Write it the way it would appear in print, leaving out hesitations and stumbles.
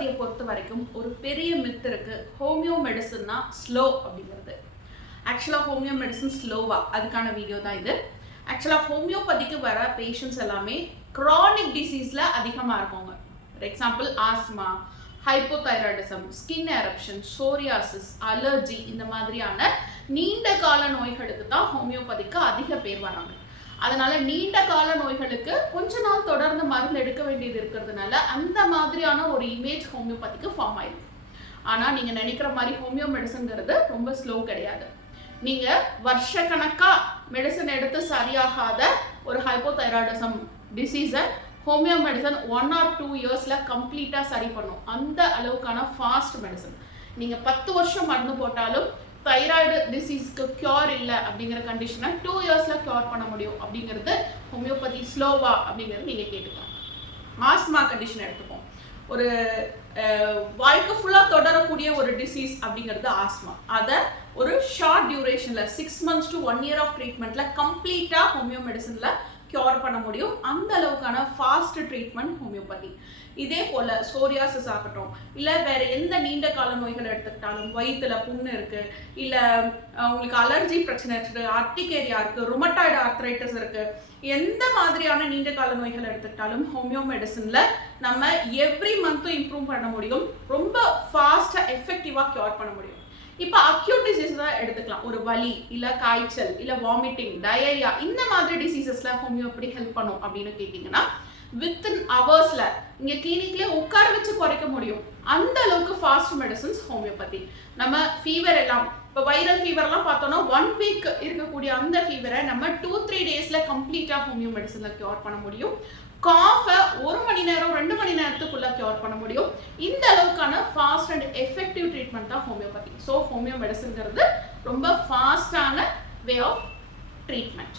ஹோமியோபதியை பொறுத்த வரைக்கும் ஒரு பெரிய மித் இருக்கு. ஹோமியோ மெடிசன்னா ஸ்லோ அப்படிங்கிறது. ஆக்சுவலாக ஹோமியோ மெடிசன் ஸ்லோவா, அதுக்கான வீடியோ தான் இது. ஆக்சுவலாக ஹோமியோபதிக்கு வர பேஷண்ட்ஸ் எல்லாமே க்ரானிக் டிசீஸில் அதிகமாக இருக்கவங்க. For example asthma, hypothyroidism, skin eruption, psoriasis, allergy, இந்த மாதிரியான நீண்ட கால நோய்களுக்கு தான் ஹோமியோபதிக்கு அதிக பேர் வராங்க. அதனால நீண்ட கால நோய்களுக்கு கொஞ்ச நாள் தொடர்ந்து மருந்து எடுக்க வேண்டியது இருக்கிறதுனால அந்த மாதிரியான ஒரு இமேஜ் ஹோமியோபதிக்கு ஃபார்ம் ஆயிருக்கு. ஆனால் நீங்கள் நினைக்கிற மாதிரி ஹோமியோ மெடிசன்கிறது ரொம்ப ஸ்லோ கிடையாது. நீங்கள் வருஷக்கணக்காக மெடிசன் எடுத்து சரியாகாத ஒரு ஹைப்போதைராய்டிசம் டிசீஸை ஹோமியோ மெடிசன் 1 or 2 இயர்ஸில் கம்ப்ளீட்டாக சரி பண்ணும். அந்த அளவுக்கான ஃபாஸ்ட் மெடிசன். நீங்கள் 10 வருஷம் மருந்து போட்டாலும் தைராய்டு டிசீஸ்க்கு க்யூர் இல்லை அப்படிங்கிற கண்டிஷனை 2 இயர்ஸில் க்யூர் பண்ண முடியும். அப்படிங்கிறது ஹோமியோபதி ஸ்லோவா அப்படிங்கிறது நீங்கள் கேட்டுக்கலாம். ஆஸ்மா கண்டிஷன் எடுத்துப்போம். ஒரு வாழ்க்கை ஃபுல்லாக தொடரக்கூடிய ஒரு டிசீஸ் அப்படிங்கிறது ஆஸ்மா. அதை ஒரு ஷார்ட் டியூரேஷனில் 6 months to 1 year ஆஃப் ட்ரீட்மெண்ட்டில் கம்ப்ளீட்டாக ஹோமியோ மெடிசனில் க்யூர் பண்ண முடியும். அந்த அளவுக்கான ஃபாஸ்ட் ட்ரீட்மெண்ட் ஹோமியோபதி. இதே போல் சோரியாசிஸ் ஆகட்டும், இல்லை வேறு எந்த நீண்ட கால நோய்கள் எடுத்துக்கிட்டாலும், வயிற்றுல புண்ணு இருக்குது, இல்லை உங்களுக்கு அலர்ஜி பிரச்சனை இருக்குது, ஆர்டிகேரியா இருக்குது, ருமட்டாய்டு ஆர்த்ரைட்டிஸ் இருக்குது, எந்த மாதிரியான நீண்ட கால நோய்கள் எடுத்துக்கிட்டாலும் ஹோமியோ மெடிசனில் நம்ம எவ்ரி மந்த்தும் இம்ப்ரூவ் பண்ண முடியும். ரொம்ப ஃபாஸ்ட்டாக எஃபெக்டிவாக க்யூர் பண்ண முடியும். இப்போ அக்யூட் டிசீஸ் தான் எடுத்துக்கலாம். ஒரு வலி, இல்லை காய்ச்சல், இல்லை வாமிட்டிங், டயரியா, இந்த மாதிரி டிசீசஸில் ஹோமியோ எப்படி ஹெல்ப் பண்ணும் அப்படின்னு கேட்டிங்கன்னா, வித்தின் ஹவர்ஸில் இங்கே கிளினிக்லேயே உட்கார வச்சு குறைக்க முடியும். அந்த அளவுக்கு ஃபாஸ்ட் மெடிசன்ஸ் ஹோமியோபதி. நம்ம ஃபீவர் எல்லாம், இப்போ வைரல் ஃபீவர்லாம் பார்த்தோன்னா 1 week இருக்கக்கூடிய அந்த ஃபீவரை நம்ம 2-3 daysல கம்ப்ளீட்டாக ஹோமியோ மெடிசனில் க்யூர் பண்ண முடியும். காஃபை 1 மணி நேரம் 2 மணி நேரத்துக்குள்ளே க்யூர் பண்ண முடியும். இந்த அளவுக்கான ஃபாஸ்ட் அண்ட் எஃபெக்டிவ் ட்ரீட்மெண்ட் தான் ஹோமியோபதி. ஸோ ஹோமியோ மெடிசன்கிறது ரொம்ப ஃபாஸ்டான வே ஆஃப் ட்ரீட்மெண்ட்.